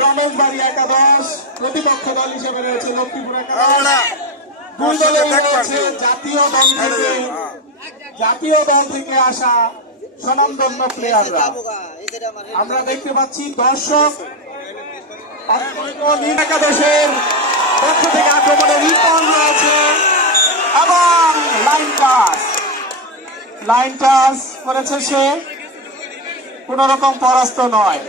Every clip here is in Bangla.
রমেশ বাড়ি একাদশ প্রতিপক্ষ দল হিসেবে রয়েছে লক্ষ্মীপুর একাদশ। দুই দলের রয়েছে জাতীয় দল থেকে আসা স্বনামধন্য প্লেয়াররা। আমরা দেখতে পাচ্ছি দর্শক একাদশের পক্ষ থেকে আক্রমণে রিপন রয়েছে এবং লাইন টাচ করেছে, সে কোন রকম পরাস্ত নয়।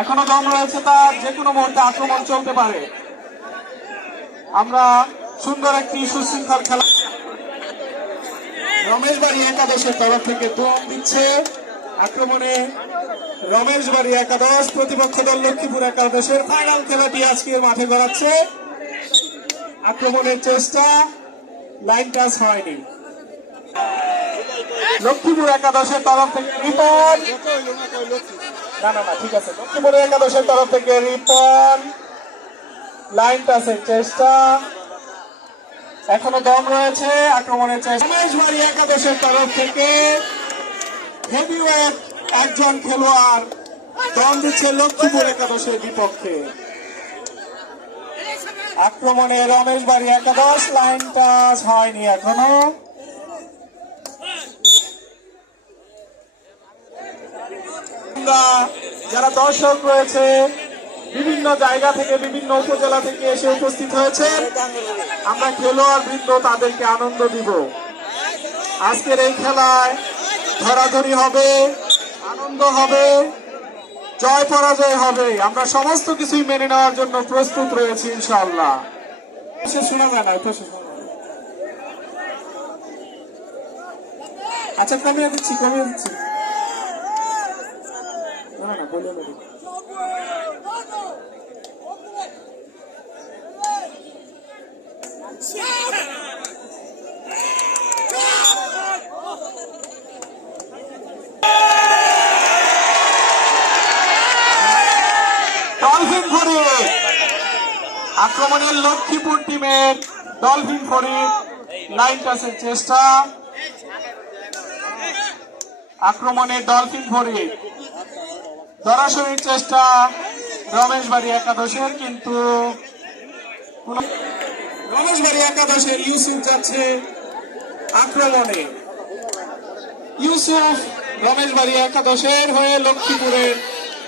এখনো দম রয়েছে, তার যে কোনো মুহূর্তে আক্রমণ চলতে পারে। আমরা সুন্দর একটি সুশৃঙ্খল খেলা রমেশ বাড়ি একাদশের তরফ থেকে দম দিচ্ছে আক্রমণে রমেশ বাড়ি একাদশ প্রতিপক্ষ দল লক্ষ্মীপুর একাদশের ফাইনাল খেলাটি আজকের মাঠে গড়াচ্ছে। আক্রমণের চেষ্টা, লাইন টাচ হয়নি। লক্ষ্মীপুর একাদশের তরফ থেকে রিপন, না ঠিক আছে, লক্ষ্মীপুর একাদশের তরফ থেকে রিপন, লাইন টাচের চেষ্টা, এখনো দম রয়েছে আক্রমণের চেষ্টা। রমেশ বাড়ি একাদশের তরফ থেকে হেভিওয়েট একজন খেলোয়াড় দম দিচ্ছে লক্ষ্মীপুর একাদশের বিপক্ষে। আক্রমণে রমেশ বাড়ি একাদশ, লাইন টাচ হয়নি এখনো। যারা দর্শক রয়েছে বিভিন্ন জায়গা থেকে, বিভিন্ন উপজেলা থেকে এসে উপস্থিত হয়েছে, আমরা খেলোয়াড় বৃন্দ তাদেরকে আনন্দ দিব। আজকের এই খেলায় ধরাধরি হবে, আনন্দ হবে, জয় পরাজয় হবে। আমরা সমস্ত কিছুই মেনে নেওয়ার জন্য প্রস্তুত রয়েছি ইনশাআল্লাহ। শোনা যায় না, আচ্ছা কমিয়ে দিচ্ছি না বলে ডলফিন ফরিদ আক্রমণের লক্ষ্মীপুর টিমের ডলফিন ফরিদ, লাইন টাচের চেষ্টা, আক্রমণের ডলফিন ফরিদ, সরাসরি চেষ্টা রমেশ বাড়ি একাদশের, কিন্তু রমেশ বাড়ি একাদশের ইউসুফ যাচ্ছে আক্রমণে। ইউসুফ রমেশ বাড়ি একাদশের হয়ে লক্ষ্মীপুরের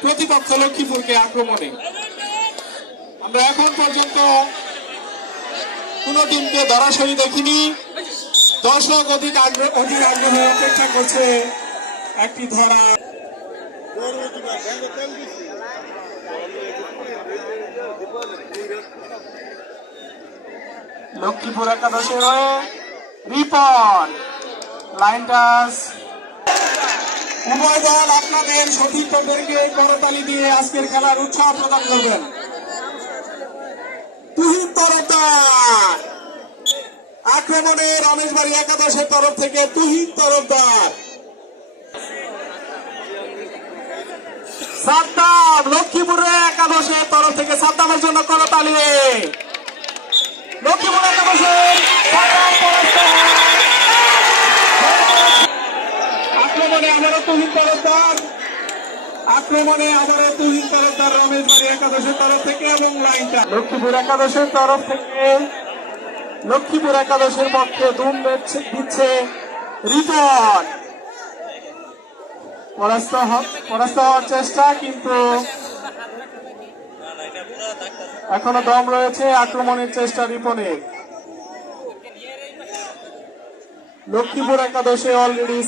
প্রতিপক্ষ লক্ষ্মীপুরকে আক্রমণে। আমরা এখন পর্যন্ত কোন টিমকে ধরাশয়ী দেখিনি। দর্শক অধিক আগ্রহে অপেক্ষা করছে একটি ধরা। লক্ষ্মীপুর একাদশের হয়ে রিপন, লাইন টাচ। উভয় দল আপনাদের সতীর্থদেরকে করতালি দিয়ে আজকের খেলার উৎসাহ প্রদান করবেন। তুহিন তরফদার আক্রমণে রমেশ বাড়ি একাদশের তরফ থেকে তুহিন তরফদার। সাদ্দাম লক্ষ্মীপুরের একাদশের তরফ থেকে সাদ্দামের জন্য করতালি। লক্ষ্মীপুর একাদশের আক্রমণে আবারও তুহিন তরফদার, রমেশ বাড়ি একাদশের তরফ থেকে এবং লাইনটা লক্ষ্মীপুর একাদশের তরফ থেকে লক্ষ্মীপুর একাদশের পক্ষে ধুম দিচ্ছে রিপন। পরাস্ত হওয়ার চেষ্টা, কিন্তু এখনো দম রয়েছে আক্রমণের চেষ্টা রিপনের। লক্ষ্মীপুর একাদশে অলরেডি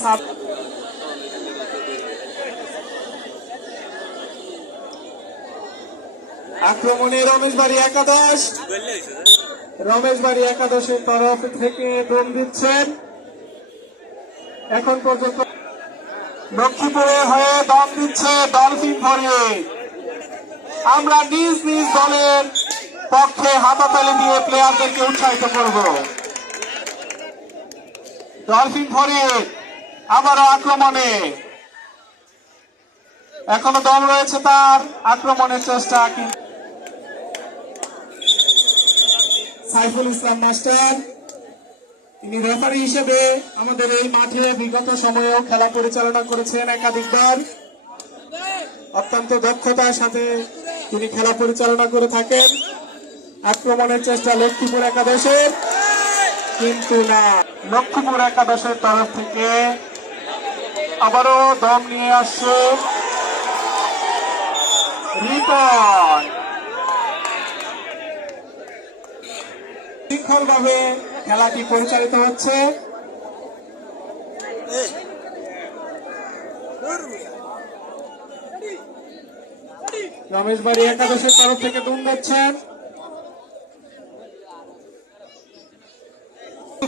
আক্রমণে রমেশ বাড়ি একাদশের তরফ থেকে দম দিচ্ছেন। এখন পর্যন্ত লক্ষ্মীপুরে হয়ে দম দিচ্ছে ডলফিন ফরিদ। আমরা নিজ নিজ দলের পক্ষে হাততালি দিয়ে প্লেয়ারদেরকে উৎসাহিত করব। ডলফিন ফরিদ আবারও আক্রমণে, এখনো দম রয়েছে তার, আক্রমণের চেষ্টা। সাইফুল ইসলাম মাস্টার তিনি রেফারি হিসেবে আমাদের এই মাঠে বিগত সময়েও খেলা পরিচালনা করেছেন একাধিকবার। অত্যন্ত দক্ষতার সাথে তিনি খেলা পরিচালনা করে থাকেন। আক্রমণের চেষ্টা লক্ষ্মীপুর একাদশের, কিন্তু না, লক্ষ্মীপুর একাদশের তরফ থেকে আবারও দম নিয়ে আসছে রিপন। শৃঙ্খলভাবে খেলাটি পরিচালিত হচ্ছে। রমেশ বাড়ি একাদশের তরফ থেকে দুম দিচ্ছেন।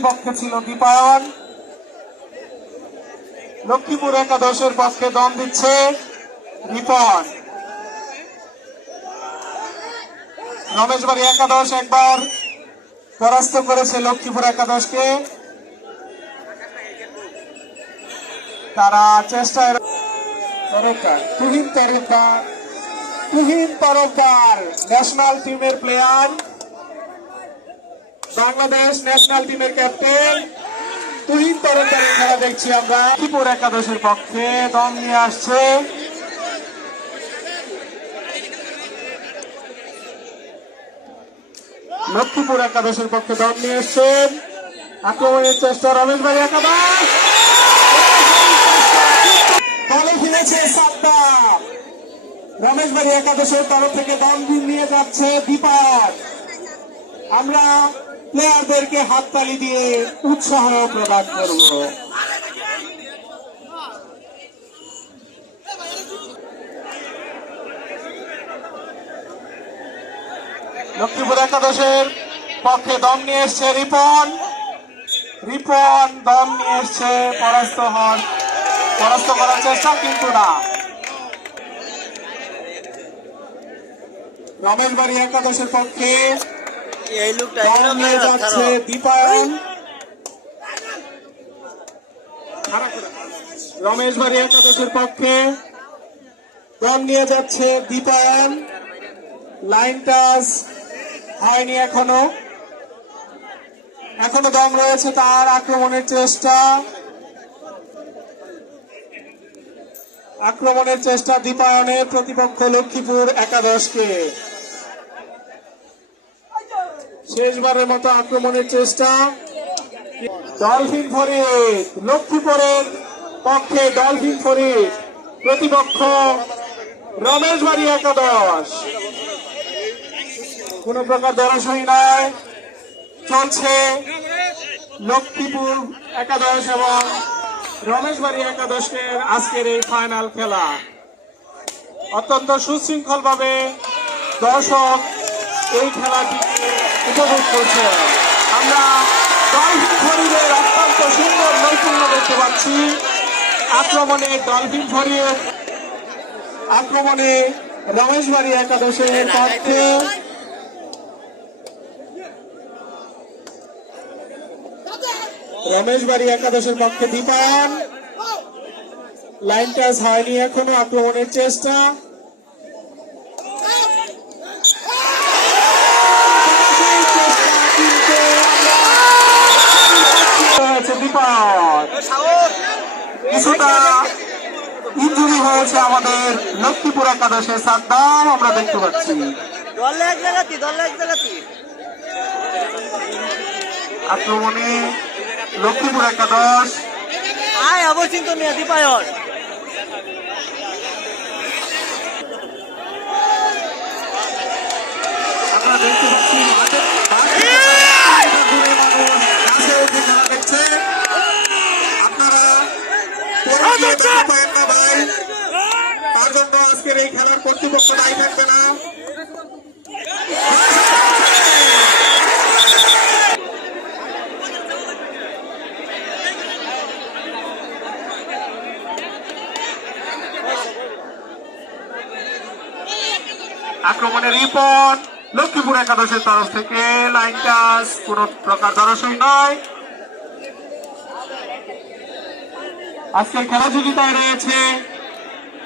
পক্ষে ছিল দীপায়ন, লক্ষ্মীপুর একাদশের পক্ষে দম দিচ্ছে রিপন। রমেশ বাড়ি একাদশ একবার পরাস্ত করেছে লক্ষ্মীপুর একাদশকে। তারা চেষ্টায় তুহিন তরফদার ন্যাশনাল টিমের প্লেয়ার, বাংলাদেশ ন্যাশনাল টিমের ক্যাপ্টেন তুহিন তরফদারের খেলা দেখছি আমরা। লক্ষ্মীপুর একাদশের পক্ষে দম নিয়ে আসছে লক্ষ্মীপুর একাদশের পক্ষে দম নিয়ে এসছেন। আক্রমণের চেষ্টা রমেশ বাড়ি একাদশ, দলে ফিরেছে সাদ্দা। রমেশ বাড়ি একাদশের তরফ থেকে দম নিয়ে যাচ্ছে দীপায়ন। আমরা প্লেয়ারদেরকে হাততালি দিয়ে উৎসাহ প্রদান করব। লক্ষ্মীপুর একাদশের পক্ষে দম নিয়ে এসছে রিপন। রিপন দম নিয়ে এসছে, পরাস্ত করার চেষ্টা, কিন্তু না। রমেশ বাড়ি একাদশের পক্ষে দম নিয়ে যাচ্ছে দীপায়ন। রমেশ বাড়ি একাদশের পক্ষে দম নিয়ে যাচ্ছে দীপায়ন। লাইন টাচ হয়নি, এখনো দম রয়েছে তার। আক্রমণের চেষ্টা দীপায়নের, প্রতিপক্ষ লক্ষ্মীপুর একাদশকে। শেষবারের মতো আক্রমণের চেষ্টা ডলফিন ফরিদ, লক্ষ্মীপুরের পক্ষে ডলফিন ফরিদ, প্রতিপক্ষ রমেশ বাড়ি একাদশ। কোন প্রকার ধরাশয়ী নয়, চলছে লক্ষ্মীপুর একাদশ এবং রমেশ বাড়ি একাদশের আজকের এই ফাইনাল খেলা। অত্যন্ত সুশৃঙ্খল ভাবে দর্শক এই খেলাটিকে উপভোগ করছে। আমরা ডলফিন ফরিদের অত্যন্ত সুন্দর নৈপুণ্য দেখতে পাচ্ছি। আক্রমণে রমেশ বাড়ি একাদশের পক্ষে দীপায়ন। লাইন টাচ হয়নি এখনো, আক্রমণের চেষ্টা। কিছুটা ইনজুরি হয়েছে আমাদের লক্ষ্মীপুর একাদশের সাদ্দাম, আমরা দেখতে পাচ্ছি। আক্রমণে লক্ষ্মীপুর একাদশ দীপায়ন আমরা দেখতে পাচ্ছি দেখছে। আপনারা তার জন্য আজকের এই খেলার কর্তৃপক্ষ দায়ী থাকবে না। আক্রমণে রিপন, লক্ষ্মীপুর একাদশের তরফ থেকে লাইন টাচ, কোন প্রকার ধরাশয়ী নয়। আজকের খেলাযোগিতায় রয়েছে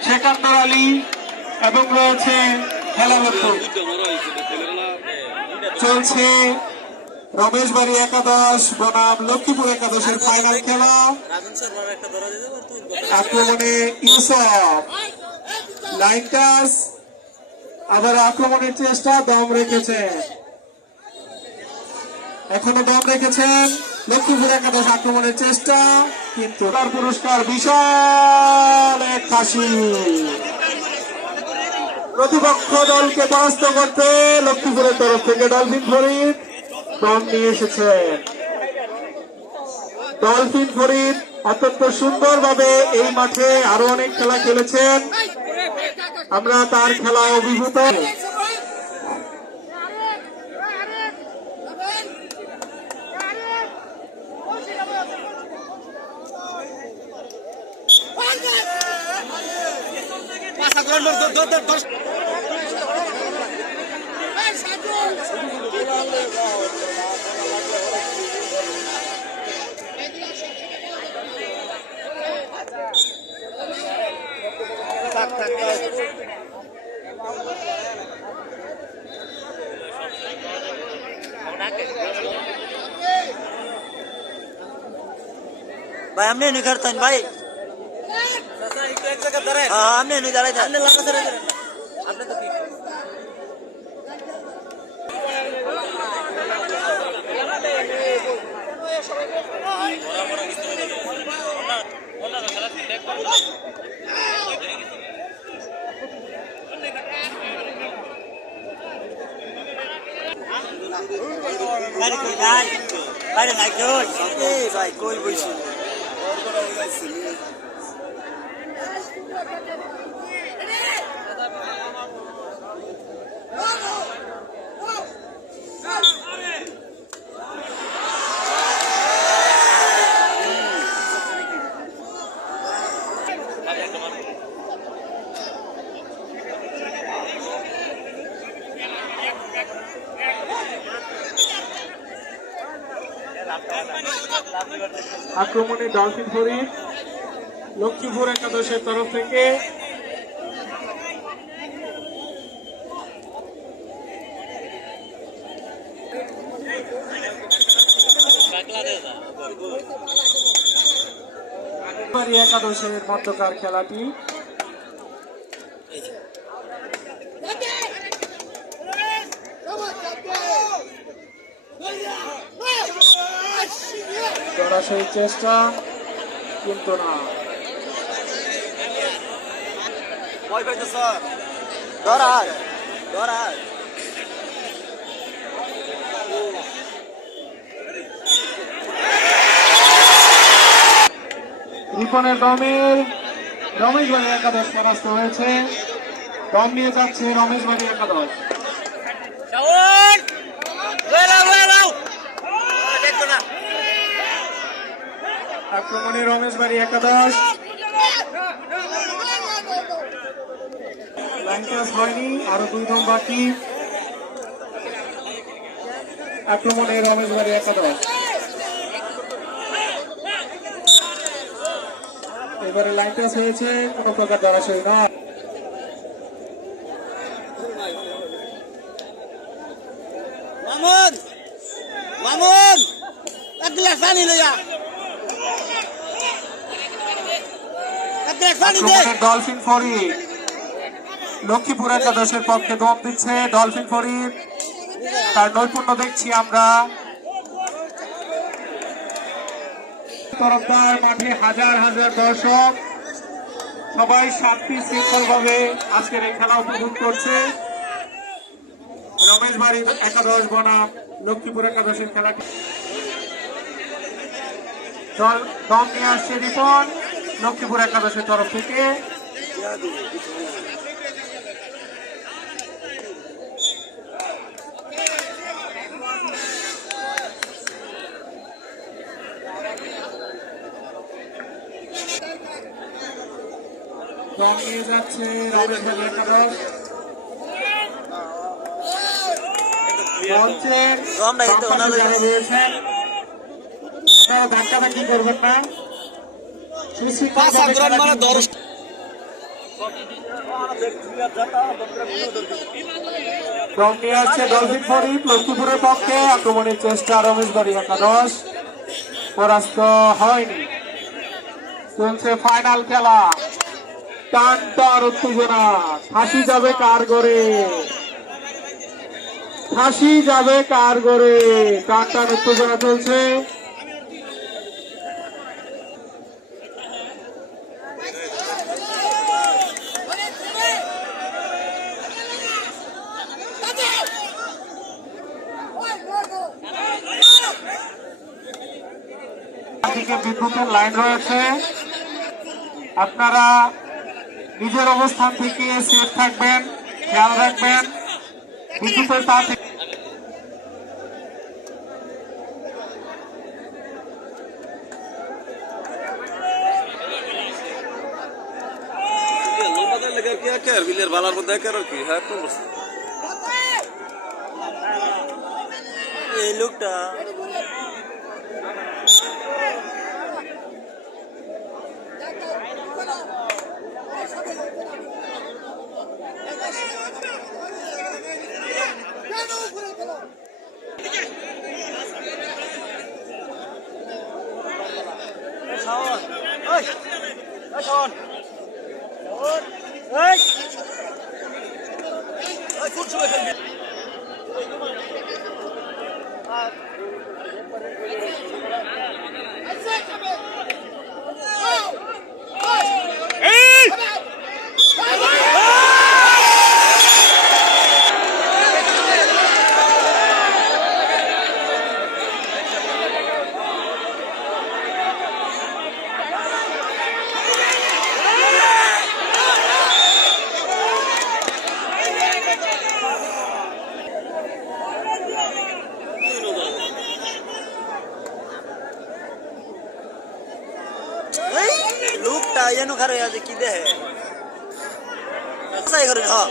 শেখান্দর আলী এবং রয়েছে খেলারত্ন। চলছে রমেশবাড়ি একাদশ বনাম লক্ষ্মীপুর একাদশের ফাইনাল খেলা। আক্রমণে ইউসুফ, লাইন টাচ, আবার আক্রমণের চেষ্টা, দম রেখেছেন, এখনো দম রেখেছেন লক্ষ্মীপুর একাদশ। আক্রমণের চেষ্টা, কিন্তু তার পুরস্কার বিশাল এক ফাঁসি। প্রতিপক্ষ দলকে পরাস্ত করতে লক্ষ্মীপুরের তরফ থেকে ডলফিন ফরিদ দম নিয়ে এসেছেন। ডলফিন ফরিদ অত্যন্ত সুন্দরভাবে এই মাঠে আরো অনেক খেলা খেলেছেন, আমরা তার খেলা অভিভূত। भाई हमने नहीं करता भाई हाँ हमने नहीं डाला था आपने तो भाई भाई कोई बुझी আক্রমণে ডলফিন ফরিদ লক্ষ্মীপুর একাদশের তরফ থেকে। একাদশের মধ্যকার খেলাটি সরাসরি চেষ্টা, কিন্তু না। রিপনের দমের রমেশবাড়ি একাদশ পরাস্ত হয়েছে। দম নিয়ে যাচ্ছে রমেশবাড়ি একাদশ। আক্রমণে রমেশবাড়ি একাদশ, লাইন টাচ হয়নি, আরো 2 দম বাকি। আক্রমণে রমেশবাড়ি একাদশ, এবারে লাইন টাচ হয়েছে, কোন প্রকার ধরাশয়ী না। মামুন মামুন এক গ্লাস পানি লইয়া ডলফিন ফরিদ লক্ষ্মীপুর একাদশের পক্ষে দম দিচ্ছে। ডলফিন ফরিদ তার নৈপুণ্য দেখছি আমরা। তরফদার মাঠে হাজার হাজার দর্শক, সবাই শান্তি শৃঙ্খল ভাবে আজকের এই খেলা উপভোগ করছে। রমেশবাড়ি একাদশ বনাম লক্ষ্মীপুর একাদশের খেলাটি দম নিয়ে আসছে রিপন লক্ষ্মীপুর একাদশের তরফ থেকে। দম নিয়ে যাচ্ছে রমেশবাড়ি একাদশ। ধাক্কা কি করবেন না, দল নিয়ে আসছে ডলফিন ফরিদ লক্ষ্মীপুরের পক্ষে। আক্রমণের চেষ্টা রমেশবাড়ি একাদশ, পরাস্ত হয়নি। চলছে ফাইনাল খেলা, টান টান উত্তেজনা। ফাঁসি যাবে কার গড়ে, ফাঁসি যাবে কার গড়ে, টান টান উত্তেজনা চলছে। দিকে বিদ্যুতের লাইন রয়েছে, আপনারা নিজের অবস্থান থেকে সেফ থাকবেন, খেয়াল রাখবেন বিদ্যুতের তার থেকে। বিলের বালার মধ্যে কি হ্যাঁ এই লোকটা লোকটা যেন ঘরে আছে কি দেহে ঘরে হ্যাঁ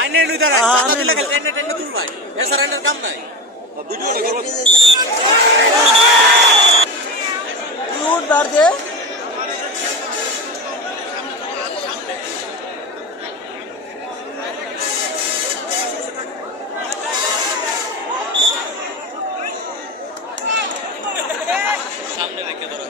আইনে লুই দাঁড়ায় টাকা দিলে খালি টেনে টেনে তুলবাই এছাড়া এর কাম নাই ভিডিওটা করব কিউট বার দে সামনে রেখে ধরো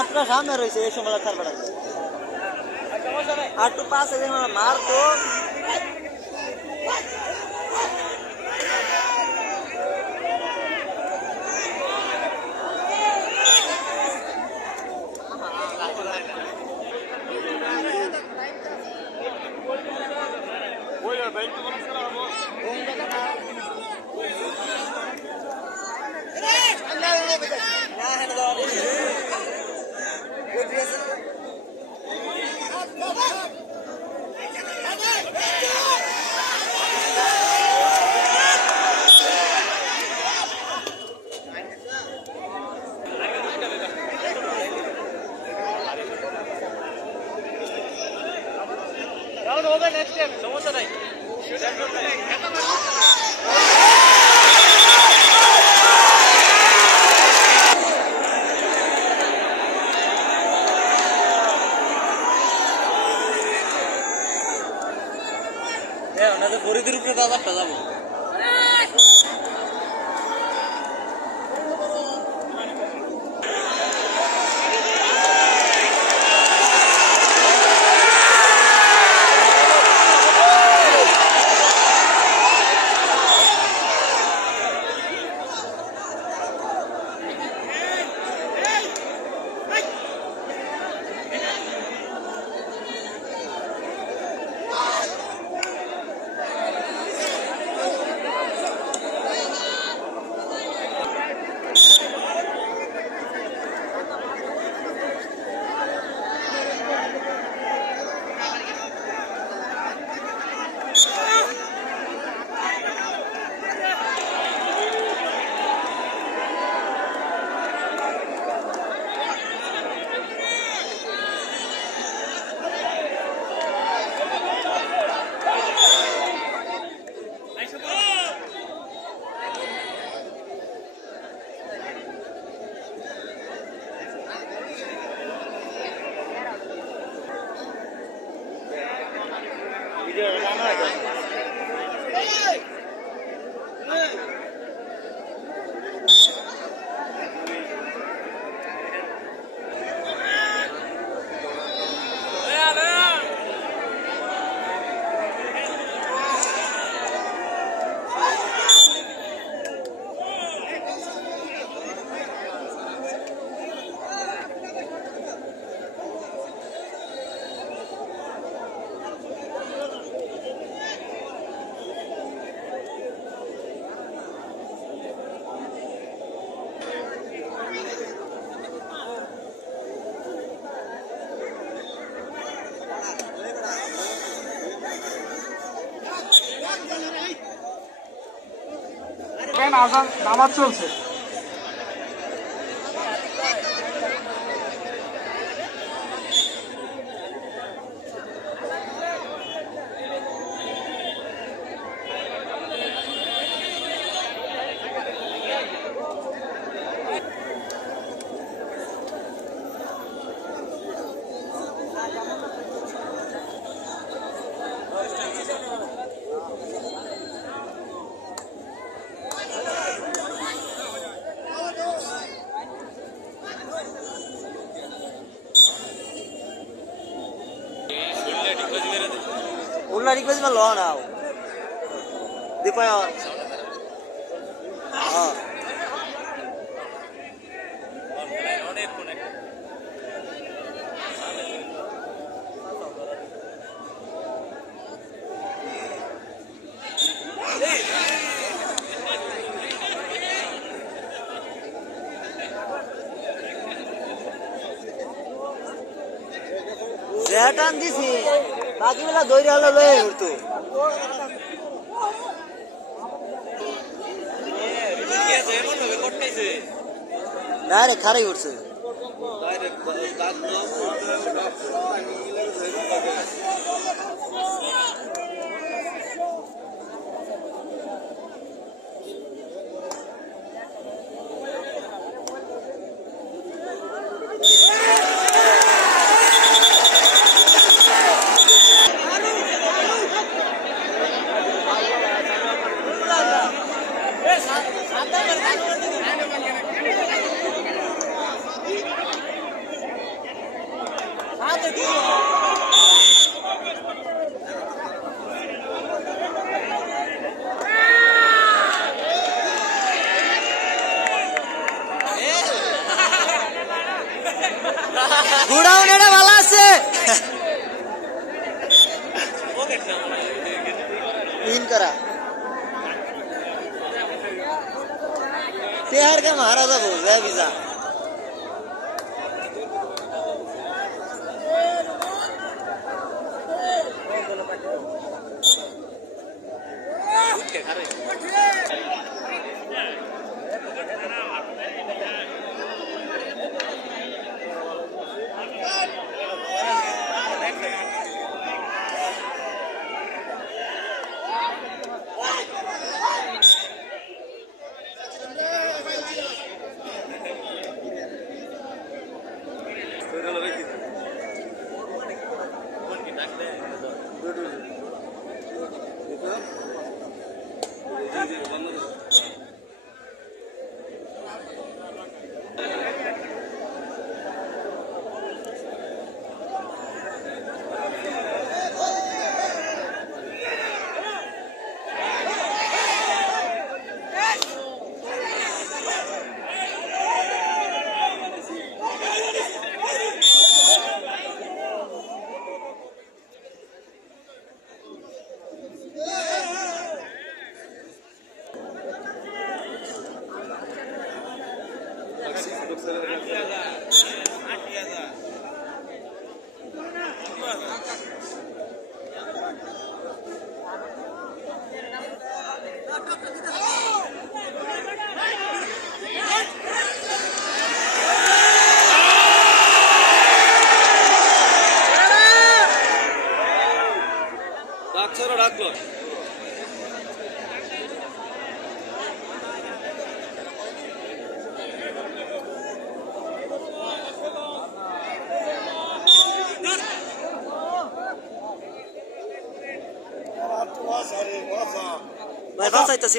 আপনার সামনে রয়েছে এই সময় থার বেড়া আর তো পাশে মার তো হবে নেক্সট টাইম সমস্যা নাই ওনাদের ফরিদের উপরে দাদারটা যাবো থাকেন, আজান নামাজ চলছে। Una request में लो ना दीपा हाँ রেটান দিছি বাকি বেলা দইরা হলো লয়ে উঠতো ডাইরেক্ট খারাই উঠছে গুড়াউন এটা ভালো আছে ইন করা তেহার কে মহারাজা বল রে বিজা ডাকলো ভাই বাঁচাইতেছি